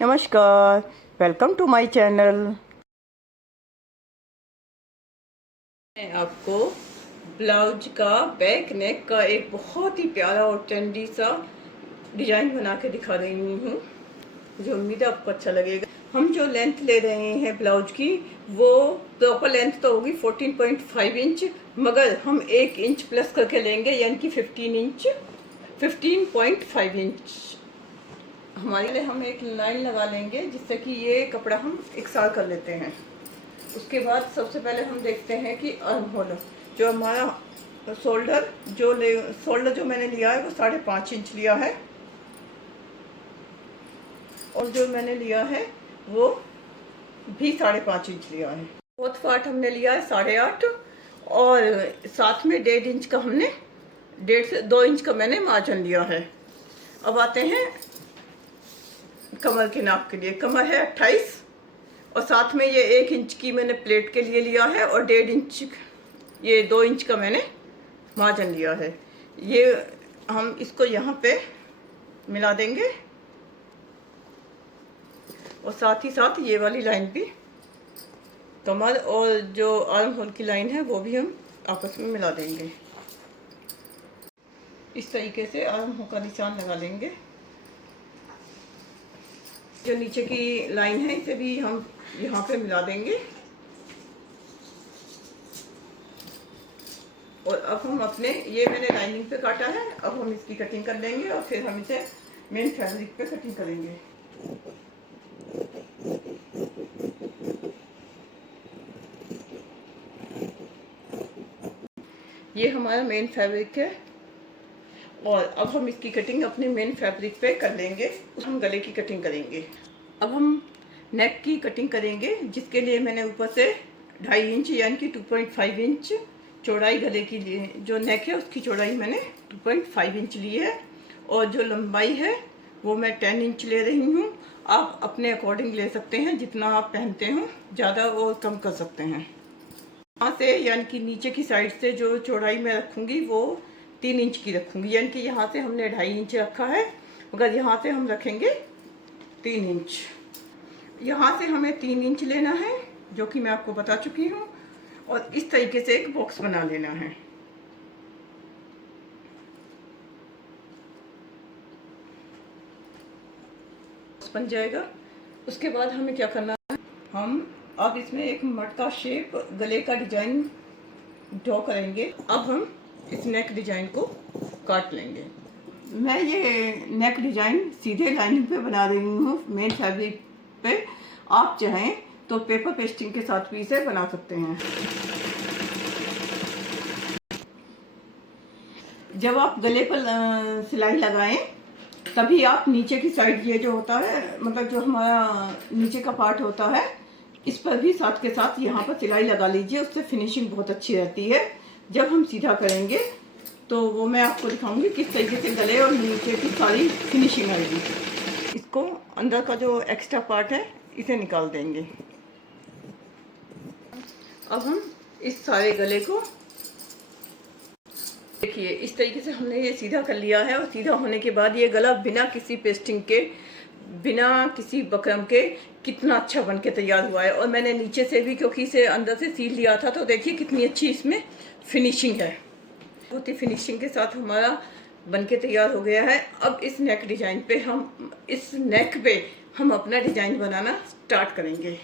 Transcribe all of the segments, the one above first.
नमस्कार, welcome to my channel. मैं आपको ब्लाउज का बैक नेक का एक बहुत ही प्यारा और ट्रेंडी सा डिजाइन बना के दिखा रही हूँ, जो उम्मीद है आपको अच्छा लगेगा। हम जो लेंथ ले रहे हैं ब्लाउज की, वो प्रॉपर लेंथ तो होगी 14.5 इंच, मगर हम 1 इंच प्लस करके लेंगे, यानी कि 15.5 इंच। हमारे लिए हम एक लाइन लगा लेंगे, जिससे कि ये कपड़ा हम इकसार कर लेते हैं। उसके बाद सबसे पहले हम देखते हैं कि आर्म होल, जो हमारा शोल्डर जो मैंने लिया है वो 5.5 इंच लिया है, और जो मैंने लिया है वो भी 5.5 इंच लिया है। फोर्थ पार्ट हमने लिया है 8.5, और साथ में 1.5 इंच का हमने 1.5 से 2 इंच का मैंने मार्जिन लिया है। अब आते हैं कमर के नाप के लिए। कमर है 28, और साथ में ये 1 इंच की मैंने प्लेट के लिए लिया है, और 1.5 इंच, ये 2 इंच का मैंने मार्जिन लिया है। ये हम इसको यहाँ पे मिला देंगे, और साथ ही साथ ये वाली लाइन भी, कमर और जो आर्म होल की लाइन है वो भी हम आपस में मिला देंगे। इस तरीके से आर्म होल का निशान लगा लेंगे। जो नीचे की लाइन है इसे भी हम यहाँ पे मिला देंगे, और अब हम अपने, ये मैंने लाइनिंग पे काटा है, अब हम इसकी कटिंग कर लेंगे, और फिर हम इसे मेन फैब्रिक पे कटिंग करेंगे। ये हमारा मेन फैब्रिक है, और अब हम इसकी कटिंग अपने मेन फैब्रिक पे कर लेंगे। हम गले की कटिंग करेंगे। अब हम नेक की कटिंग करेंगे, जिसके लिए मैंने ऊपर से 2.5 इंच यानी कि 2.5 इंच चौड़ाई गले की लिए, जो नेक है उसकी चौड़ाई मैंने 2.5 इंच ली है, और जो लंबाई है वो मैं 10 इंच ले रही हूँ। आप अपने अकॉर्डिंग ले सकते हैं, जितना आप पहनते हो, ज़्यादा और कम कर सकते हैं। यहाँ से यानी कि नीचे की साइड से जो चौड़ाई मैं रखूँगी वो 3 इंच की रखूँगी, यानी कि यहाँ से हमने 2.5 इंच रखा है, मगर यहाँ से हम रखेंगे 3 इंच। यहाँ से हमें 3 इंच लेना है, जो कि मैं आपको बता चुकी हूँ, और इस तरीके से एक बॉक्स बना लेना है। बन जाएगा। उसके बाद हमें क्या करना है, हम अब इसमें एक मटका शेप गले का डिजाइन ड्रॉ करेंगे। अब हम इस नेक डिजाइन को काट लेंगे। मैं ये नेक डिजाइन सीधे लाइनिंग पे बना रही हूँ, मेन फैब्रिक पे। आप चाहें तो पेपर पेस्टिंग के साथ भी इसे बना सकते हैं। जब आप गले पर सिलाई लगाएं, तभी आप नीचे की साइड, ये जो होता है, मतलब जो हमारा नीचे का पार्ट होता है, इस पर भी साथ के साथ यहाँ पर सिलाई लगा लीजिए। उससे फिनिशिंग बहुत अच्छी रहती है। जब हम सीधा करेंगे तो वो मैं आपको दिखाऊंगी किस तरीके से गले और नीचे की सारी फिनिशिंग आएगी। इसको अंदर का जो एक्स्ट्रा पार्ट है इसे निकाल देंगे। अब हम इस सारे गले को, देखिए इस तरीके से हमने ये सीधा कर लिया है, और सीधा होने के बाद ये गला बिना किसी पेस्टिंग के, बिना किसी बकरम के कितना अच्छा बन के तैयार हुआ है। और मैंने नीचे से भी, क्योंकि इसे अंदर से सील लिया था, तो देखिए कितनी अच्छी इसमें फिनिशिंग है। बहुत ही फिनिशिंग के साथ हमारा बन के तैयार हो गया है। अब इस नेक डिजाइन पे इस नेक पे हम अपना डिजाइन बनाना स्टार्ट करेंगे।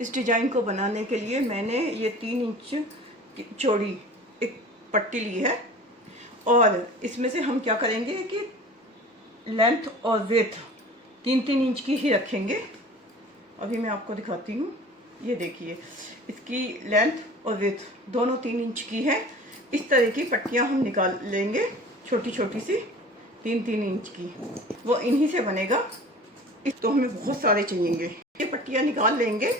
इस डिजाइन को बनाने के लिए मैंने ये 3 इंच चौड़ी एक पट्टी ली है, और इसमें से हम क्या करेंगे कि लेंथ और विड्थ 3-3 इंच की ही रखेंगे। अभी मैं आपको दिखाती हूँ। ये देखिए, इसकी लेंथ और विड्थ दोनों 3 इंच की है। इस तरह की पट्टियाँ हम निकाल लेंगे, छोटी छोटी सी 3-3 इंच की। वो इन्हीं से बनेगा। तो हमें बहुत सारे चाहिएंगे। ये पट्टियाँ निकाल लेंगे,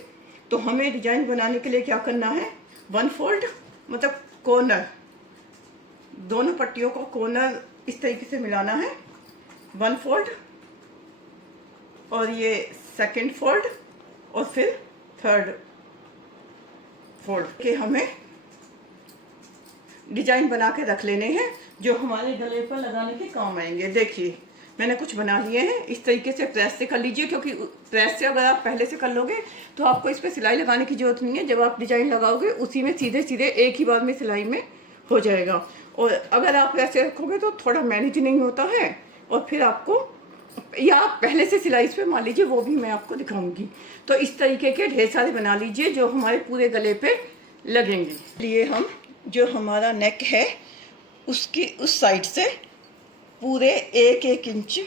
तो हमें डिजाइन बनाने के लिए क्या करना है, 1 फोल्ड, मतलब कॉर्नर, दोनों पट्टियों को कॉर्नर इस तरीके से मिलाना है। 1 फोल्ड, और ये 2nd फोल्ड, और फिर 3rd फोल्ड के हमें डिजाइन बना के रख लेने हैं, जो हमारे गले पर लगाने के काम आएंगे। देखिए मैंने कुछ बना लिए हैं। इस तरीके से प्रेस से कर लीजिए, क्योंकि प्रेस से अगर आप पहले से कर लोगे तो आपको इस पर सिलाई लगाने की ज़रूरत नहीं है। जब आप डिजाइन लगाओगे उसी में सीधे सीधे एक ही बार में सिलाई में हो जाएगा। और अगर आप ऐसे रखोगे तो थोड़ा मैनेज नहीं होता है, और फिर आपको, या आप पहले से सिलाई इस पर मान लीजिए, वो भी मैं आपको दिखाऊंगी। तो इस तरीके के ढेर सारे बना लीजिए जो हमारे पूरे गले पे लगेंगे। लिए हम जो हमारा नेक है उसकी उस साइड से पूरे 1-1 इंच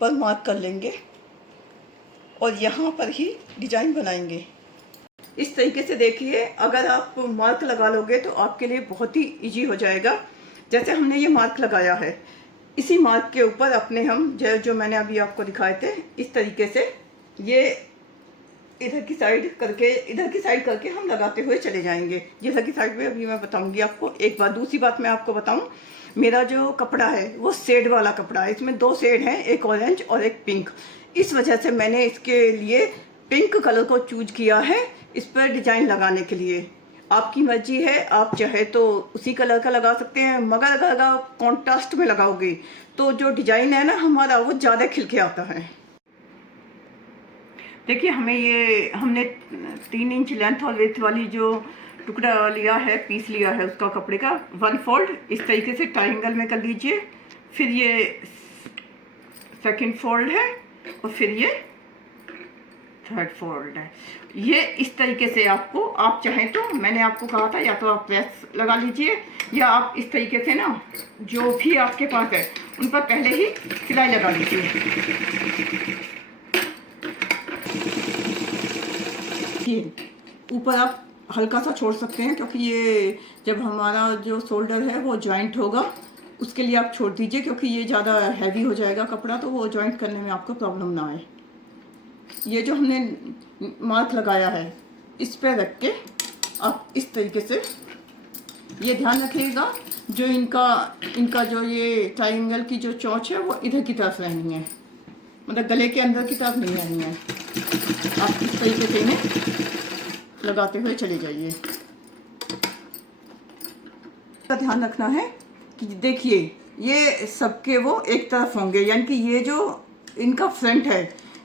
पर मार्क कर लेंगे और यहाँ पर ही डिजाइन बनाएंगे। इस तरीके से देखिए, अगर आप मार्क लगा लोगे तो आपके लिए बहुत ही इजी हो जाएगा। जैसे हमने ये मार्क लगाया है, इसी मार्क के ऊपर अपने हम जो मैंने अभी आपको दिखाए थे, इस तरीके से ये इधर की साइड करके हम लगाते हुए चले जाएंगे। इधर की साइड में अभी मैं बताऊंगी आपको। एक बात, दूसरी बात मैं आपको बताऊं, मेरा जो कपड़ा है वो शेड वाला कपड़ा है। इसमें 2 शेड हैं, एक ऑरेंज और एक पिंक। इस वजह से मैंने इसके लिए पिंक कलर को चूज किया है इस पर डिजाइन लगाने के लिए। आपकी मर्जी है, आप चाहे तो उसी कलर का लगा सकते हैं, मगर अगर आप कॉन्ट्रास्ट में लगाओगे तो जो डिजाइन है ना हमारा, वो ज़्यादा खिल के आता है। देखिए, हमने 3 इंच लेंथ और विड्थ वाली जो टुकड़ा लिया है, पीस लिया है उसका कपड़े का, 1 फोल्ड इस तरीके से ट्रायंगल में कर लीजिए। फिर ये 2nd फोल्ड है और फिर ये 3rd फोल्ड है। ये इस तरीके से आपको, आप चाहें तो, मैंने आपको कहा था या तो आप प्रेस लगा लीजिए, या आप इस तरीके से ना जो भी आपके पास है उन पर पहले ही सिलाई लगा लीजिए। ऊपर आप हल्का सा छोड़ सकते हैं, क्योंकि ये जब हमारा जो शोल्डर है वो जॉइंट होगा, उसके लिए आप छोड़ दीजिए, क्योंकि ये ज़्यादा हैवी हो जाएगा कपड़ा, तो वो जॉइंट करने में आपको प्रॉब्लम ना आए। ये जो हमने मार्क लगाया है इस पर रख के आप इस तरीके से, ये ध्यान रखिएगा जो इनका जो ये ट्रायंगल की जो चोंच है वो इधर की तरफ रहनी है, मतलब गले के अंदर की तरफ नहीं रहनी है। आप इस तरीके से इन्हें लगाते हुए चले जाइए। का ध्यान रखना है कि देखिए, ये सबके वो एक तरफ होंगे, यानी कि ये जो इनका फ्रंट है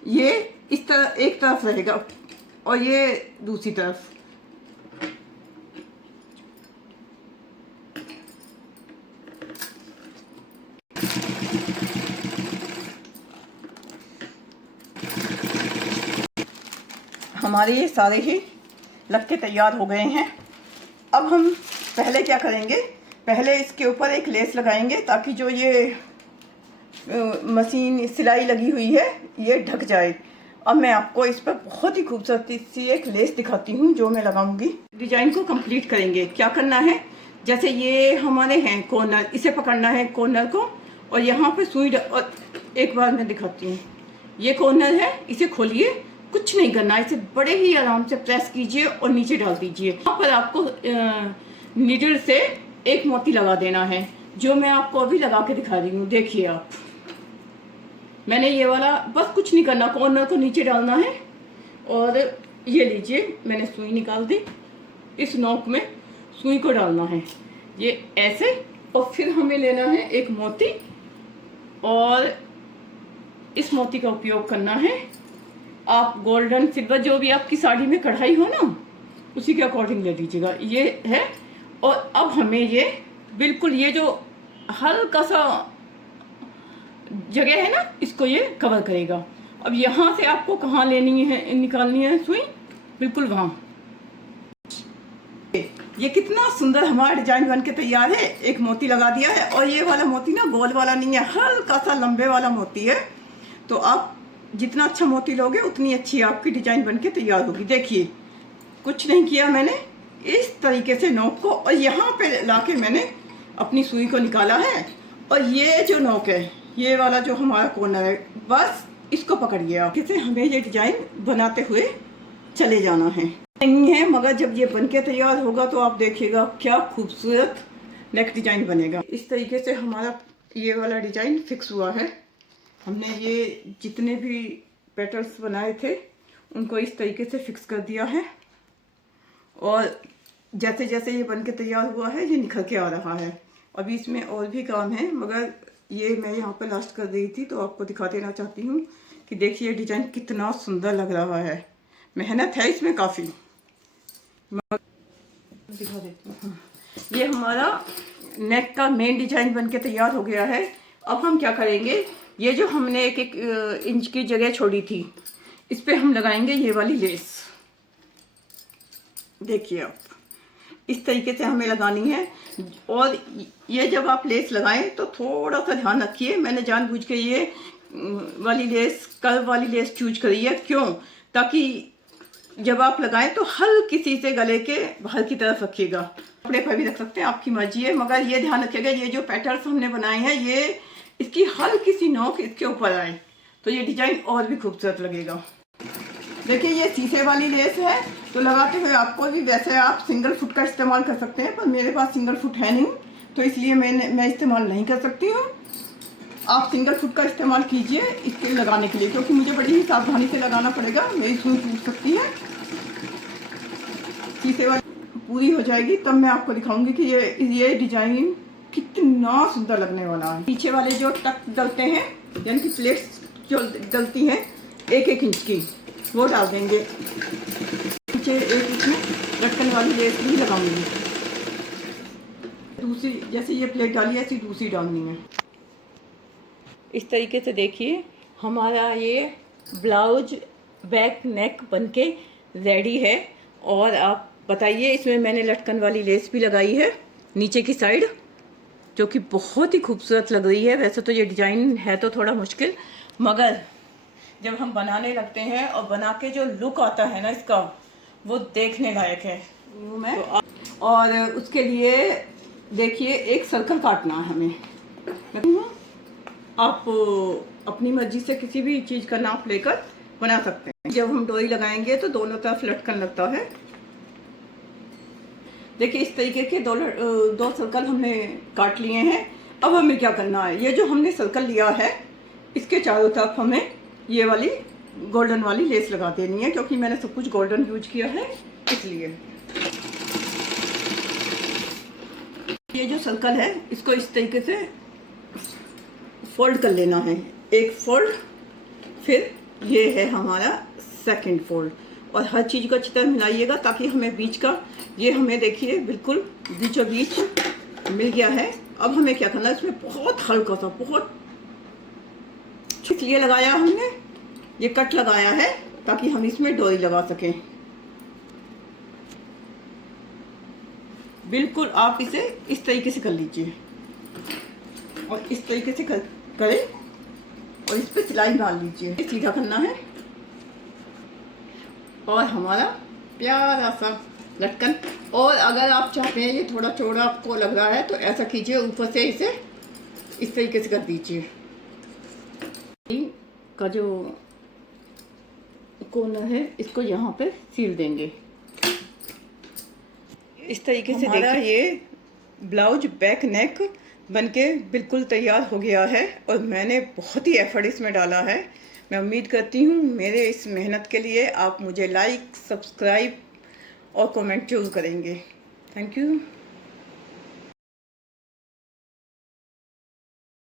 ये इस तरह एक तरफ रहेगा और ये दूसरी तरफ। हमारे ये सारे ही लग के तैयार हो गए हैं। अब हम पहले क्या करेंगे, पहले इसके ऊपर एक लेस लगाएंगे ताकि जो ये मशीन सिलाई लगी हुई है ये ढक जाए। अब मैं आपको इस पर बहुत ही खूबसूरत सी एक लेस दिखाती हूँ जो मैं लगाऊंगी। डिजाइन को कंप्लीट करेंगे। क्या करना है, जैसे ये हमारे हैं कॉर्नर, इसे पकड़ना है कॉर्नर को, और यहाँ पे सुई, और एक बार मैं दिखाती हूँ, ये कॉर्नर है, इसे खोलिए, कुछ नहीं करना, इसे बड़े ही आराम से प्रेस कीजिए और नीचे डाल दीजिए। यहाँ पर आपको नीडल से एक मोती लगा देना है, जो मैं आपको अभी लगा के दिखा रही हूँ। देखिए आप, मैंने ये वाला, बस कुछ नहीं करना, कॉर्नर को नीचे डालना है और ये लीजिए, मैंने सुई निकाल दी, इस नोक में सुई को डालना है, ये ऐसे, और फिर हमें लेना है एक मोती, और इस मोती का उपयोग करना है। आप गोल्डन सिल्वर जो भी आपकी साड़ी में कढ़ाई हो ना, उसी के अकॉर्डिंग ले लीजिएगा, ये है। और अब हमें ये बिल्कुल, ये जो हल्का सा जगह है ना, इसको ये कवर करेगा। अब यहाँ से आपको कहाँ लेनी है, निकालनी है सुई, बिल्कुल वहाँ। ये कितना सुंदर हमारा डिजाइन बन के तैयार है। एक मोती लगा दिया है, और ये वाला मोती ना गोल वाला नहीं है, हल्का सा लंबे वाला मोती है। तो आप जितना अच्छा मोती लोगे उतनी अच्छी आपकी डिजाइन बन के तैयार होगी। देखिए, कुछ नहीं किया मैंने, इस तरीके से नोक को, और यहाँ पे लाके मैंने अपनी सुई को निकाला है, और ये जो नोक है, ये वाला जो हमारा कॉर्नर है, बस इसको पकड़िए आप। कैसे हमें ये डिजाइन बनाते हुए चले जाना है नहीं है, मगर जब ये बन के तैयार होगा तो आप देखिएगा क्या खूबसूरत नेक डिजाइन बनेगा। इस तरीके से हमारा ये वाला डिजाइन फिक्स हुआ है। हमने ये जितने भी पैटर्न्स बनाए थे उनको इस तरीके से फिक्स कर दिया है, और जैसे जैसे ये बन के तैयार हुआ है ये निखर के आ रहा है। अभी इसमें और भी काम है, मगर ये मैं यहाँ पे लास्ट कर दी थी, तो आपको दिखा देना चाहती हूँ कि देखिए डिजाइन कितना सुंदर लग रहा है। मेहनत है इसमें काफ़ी, दिखा देती हूँ। हाँ। ये हमारा नेक का मेन डिजाइन बनके तैयार हो गया है। अब हम क्या करेंगे, ये जो हमने 1-1 इंच की जगह छोड़ी थी, इस पे हम लगाएंगे ये वाली लेस। देखिए आप, इस तरीके से हमें लगानी है। और ये जब आप लेस लगाएं तो थोड़ा सा ध्यान रखिए, मैंने जानबूझ के ये वाली लेस, कर्व वाली लेस चूज करी है। क्यों? ताकि जब आप लगाएं तो हल्की सी से गले के बाहर की तरफ रखिएगा। कपड़े पर भी रख सकते हैं, आपकी मर्जी है, मगर ये ध्यान रखिएगा ये जो पैटर्न्स हमने बनाए हैं, ये इसकी हल्की सी नोक इसके ऊपर आए तो ये डिजाइन और भी खूबसूरत लगेगा। देखिए ये शीशे वाली लेस है, तो लगाते हुए आपको भी, वैसे आप सिंगल फुट का इस्तेमाल कर सकते हैं, पर मेरे पास सिंगल फुट है नहीं, तो इसलिए मैं इस्तेमाल नहीं कर सकती हूँ। आप सिंगल फुट का इस्तेमाल कीजिए इसके लगाने के लिए, क्योंकि मुझे बड़ी ही सावधानी से लगाना पड़ेगा, मेरी सुई टूट सकती है। शीशे वाली पूरी हो जाएगी तब मैं आपको दिखाऊंगी कि ये डिजाइन कितना सुंदर लगने वाला है। पीछे वाले जो टक डलते हैं, यानी कि प्लेट्स जो डलती हैं 1-1 इंच की, वो डाल देंगे। पीछे एक इसमें लटकन वाली लेस भी लगाऊंगी। दूसरी, जैसे ये प्लेट डाली है ऐसी दूसरी डालनी है। इस तरीके से देखिए हमारा ये ब्लाउज बैक नेक बनके रेडी है। और आप बताइए, इसमें मैंने लटकन वाली लेस भी लगाई है नीचे की साइड, जो कि बहुत ही खूबसूरत लग रही है। वैसे तो ये डिज़ाइन है तो थोड़ा मुश्किल, मगर जब हम बनाने लगते हैं और बना के जो लुक आता है ना इसका, वो देखने लायक है। और उसके लिए देखिए एक सर्कल काटना है हमें। आप अपनी मर्जी से किसी भी चीज़ का नाप लेकर बना सकते हैं। जब हम डोरी लगाएंगे तो दोनों तरफ लटकन लगता है। देखिए इस तरीके के दो सर्कल हमने काट लिए हैं। अब हमें क्या करना है, ये जो हमने सर्कल लिया है इसके चारों तरफ हमें ये वाली गोल्डन वाली लेस लगा देनी है, क्योंकि मैंने सब कुछ गोल्डन यूज किया है इसलिए। ये जो सर्कल है इसको इस तरीके से फोल्ड कर लेना है, एक फोल्ड, फिर ये है हमारा सेकंड फोल्ड, और हर चीज़ को अच्छी तरह मिलाइएगा ताकि हमें बीच का, ये हमें देखिए बिल्कुल बीचों बीच मिल गया है। अब हमें क्या करना है, इसमें बहुत हल्का सा, बहुत इसलिए लगाया हमने, ये कट लगाया है ताकि हम इसमें डोरी लगा सकें। बिल्कुल आप इसे इस तरीके से कर लीजिए और इस तरीके से करें और इस पे सिलाई मार लीजिए। सीधा करना है और हमारा प्यारा सा लटकन। और अगर आप चाहते हैं ये थोड़ा चौड़ा आपको लग रहा है तो ऐसा कीजिए, ऊपर से इसे इस तरीके से कर दीजिए। का जो कोना है इसको यहाँ पे सील देंगे इस तरीके से। हमारा ये ब्लाउज बैक नेक बनके बिल्कुल तैयार हो गया है और मैंने बहुत ही एफर्ट इसमें डाला है। मैं उम्मीद करती हूँ मेरे इस मेहनत के लिए आप मुझे लाइक, सब्सक्राइब और कमेंट जरूर करेंगे। Thank you.